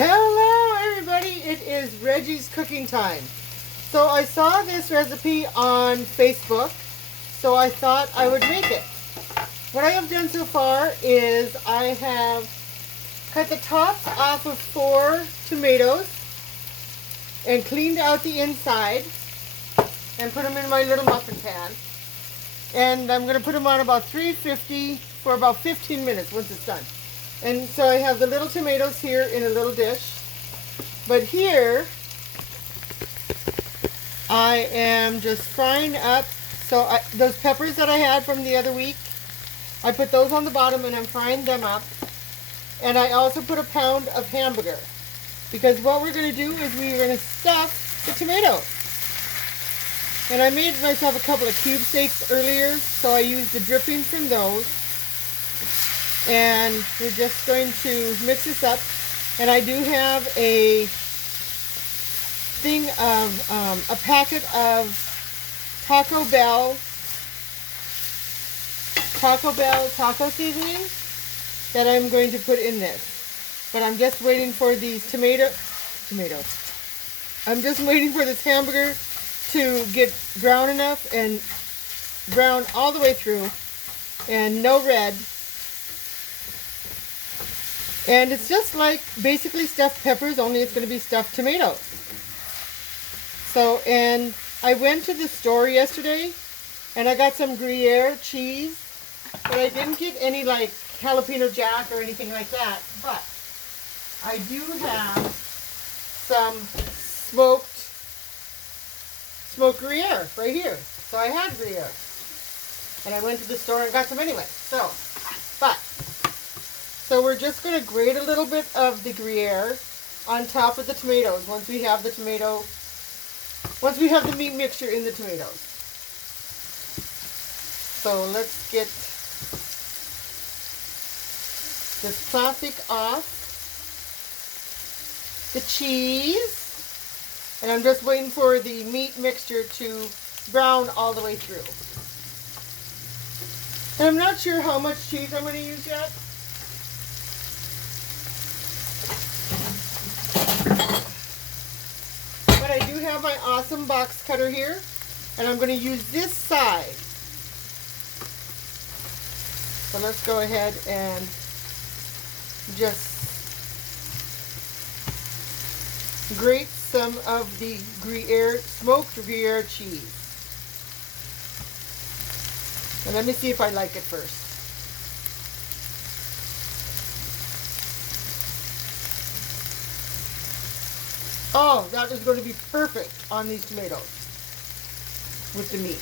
Hello everybody, it is Reggie's cooking time. So I saw this recipe on Facebook, so I thought I would make it. What I have done so far is I have cut the tops off of 4 tomatoes and cleaned out the inside and put them in my little muffin pan. And I'm going to put them on about 350 for about 15 minutes once it's done. And so I have the little tomatoes here in a little dish. But here, I am just frying up. So those peppers that I had from the other week, I put those on the bottom and I'm frying them up. And I also put a pound of hamburger. Because what we're going to do is we're going to stuff the tomatoes. And I made myself a couple of cube steaks earlier, so I used the drippings from those. And we're just going to mix this up. And I do have a thing of, a packet of Taco Bell taco seasoning that I'm going to put in this. But I'm just waiting for these tomatoes. I'm just waiting for this hamburger to get brown enough and brown all the way through and no red. And it's just like basically stuffed peppers, only it's going to be stuffed tomatoes. So, and I went to the store yesterday and I got some Gruyere cheese, but I didn't get any like jalapeno jack or anything like that. But I do have some smoked Gruyere right here. So I had Gruyere. And I went to the store and got some anyway. So we're just going to grate a little bit of the Gruyere on top of the tomatoes once we have the meat mixture in the tomatoes. So let's get this plastic off the cheese. And I'm just waiting for the meat mixture to brown all the way through. And I'm not sure how much cheese I'm going to use yet. But I do have my awesome box cutter here, and I'm going to use this side. So let's go ahead and just grate some of the Gruyere, smoked Gruyere cheese. And let me see if I like it first. Oh, that is going to be perfect on these tomatoes with the meat.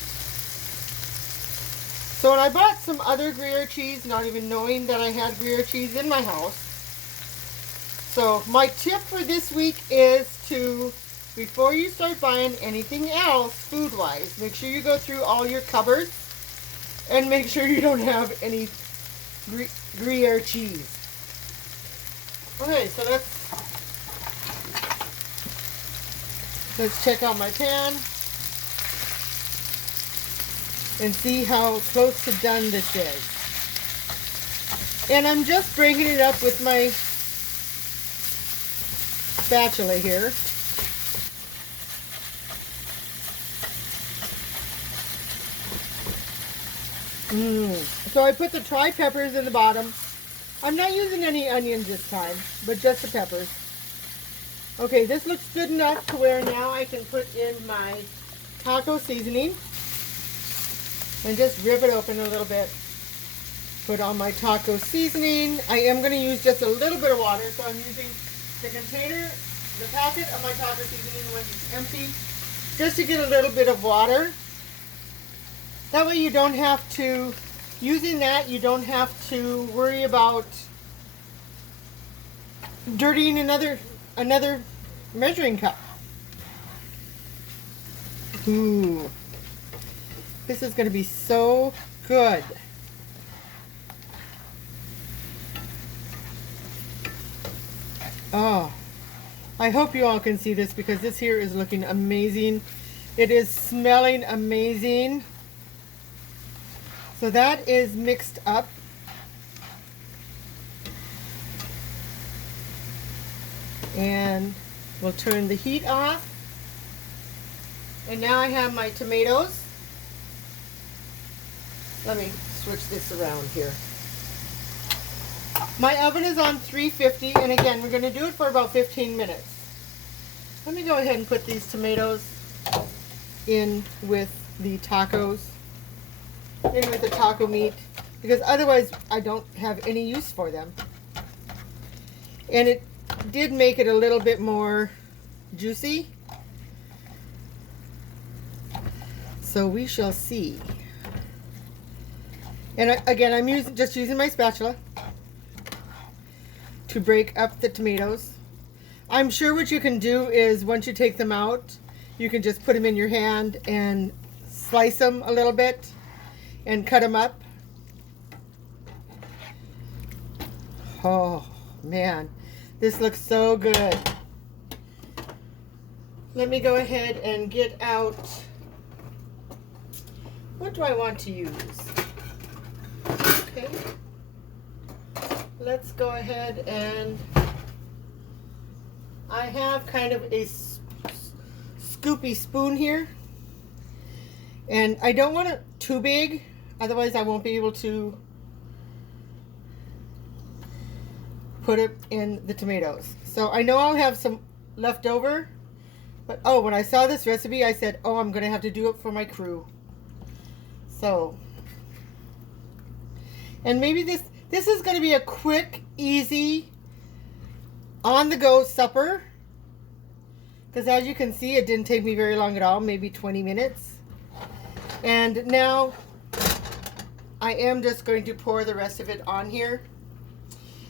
So when I bought some other Gruyere cheese, not even knowing that I had Gruyere cheese in my house. So my tip for this week is to, before you start buying anything else food-wise, make sure you go through all your cupboards and make sure you don't have any Gruyere cheese. Okay, so let's check out my pan and see how close to done this is. And I'm just breaking it up with my spatula here. So I put the tri peppers in the bottom. I'm not using any onions this time, but just the peppers. Okay, this looks good enough to where now I can put in my taco seasoning and just rip it open a little bit. Put on my taco seasoning. I am going to use just a little bit of water, so I'm using the container, the packet of my taco seasoning when it's empty, just to get a little bit of water. That way you don't have to, using that, you don't have to worry about dirtying another measuring cup. Ooh, this is going to be so good. Oh, I hope you all can see this because this here is looking amazing. It is smelling amazing. So that is mixed up. And we'll turn the heat off. And now I have my tomatoes. Let me switch this around here. My oven is on 350, and again, we're going to do it for about 15 minutes. Let me go ahead and put these tomatoes in with the tacos, in with the taco meat, because otherwise I don't have any use for them. And it did make it a little bit more juicy. So we shall see. And again, I'm just using my spatula to break up the tomatoes. I'm sure what you can do is once you take them out, you can just put them in your hand and slice them a little bit and cut them up. Oh man, this looks so good. Let me go ahead and get out, what do I want to use? Okay, let's go ahead and I have kind of a scoopy spoon here, and I don't want it too big, otherwise I won't be able to put it in the tomatoes. So I know I'll have some left over, but oh, when I saw this recipe I said, oh, I'm gonna have to do it for my crew. So, and maybe this is gonna be a quick, easy, on-the-go supper, because as you can see, it didn't take me very long at all, maybe 20 minutes. And now I am just going to pour the rest of it on here.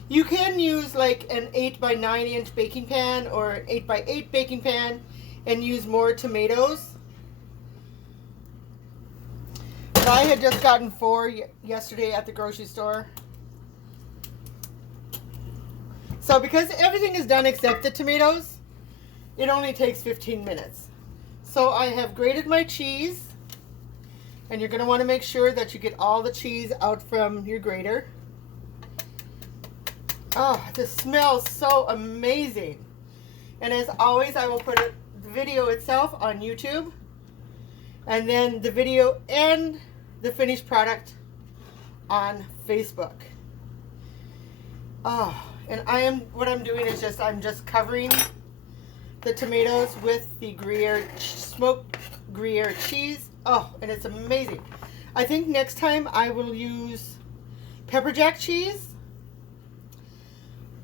You can use like an 8 by 9 inch baking pan or an 8 by 8 baking pan and use more tomatoes. But I had just gotten 4 yesterday at the grocery store. So because everything is done except the tomatoes, it only takes 15 minutes. So I have grated my cheese, and you're going to want to make sure that you get all the cheese out from your grater. Oh, this smells so amazing. And as always, I will put the video itself on YouTube, and then the video and the finished product on Facebook. Oh, and what I'm doing is I'm just covering the tomatoes with the Gruyere, smoked Gruyere cheese. Oh, and it's amazing. I think next time I will use pepper jack cheese.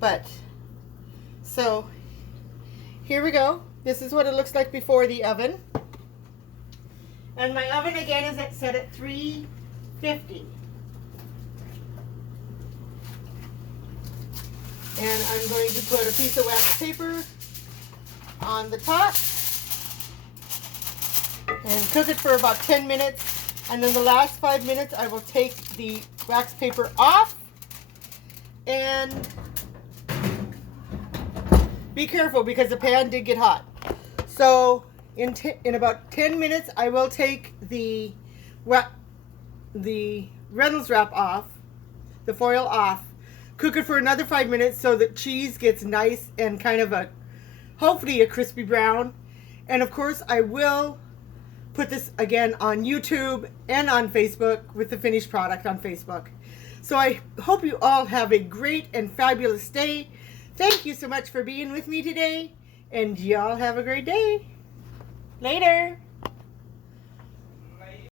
But, so, here we go. This is what it looks like before the oven. And my oven again is set at 350. And I'm going to put a piece of wax paper on the top and cook it for about 10 minutes. And then the last 5 minutes I will take the wax paper off and be careful because the pan did get hot. So in about 10 minutes I will take the Reynolds wrap off, the foil off, cook it for another 5 minutes so the cheese gets nice and kind of hopefully a crispy brown. And of course I will put this again on YouTube and on Facebook with the finished product on Facebook. So I hope you all have a great and fabulous day. Thank you so much for being with me today, and y'all have a great day. Later.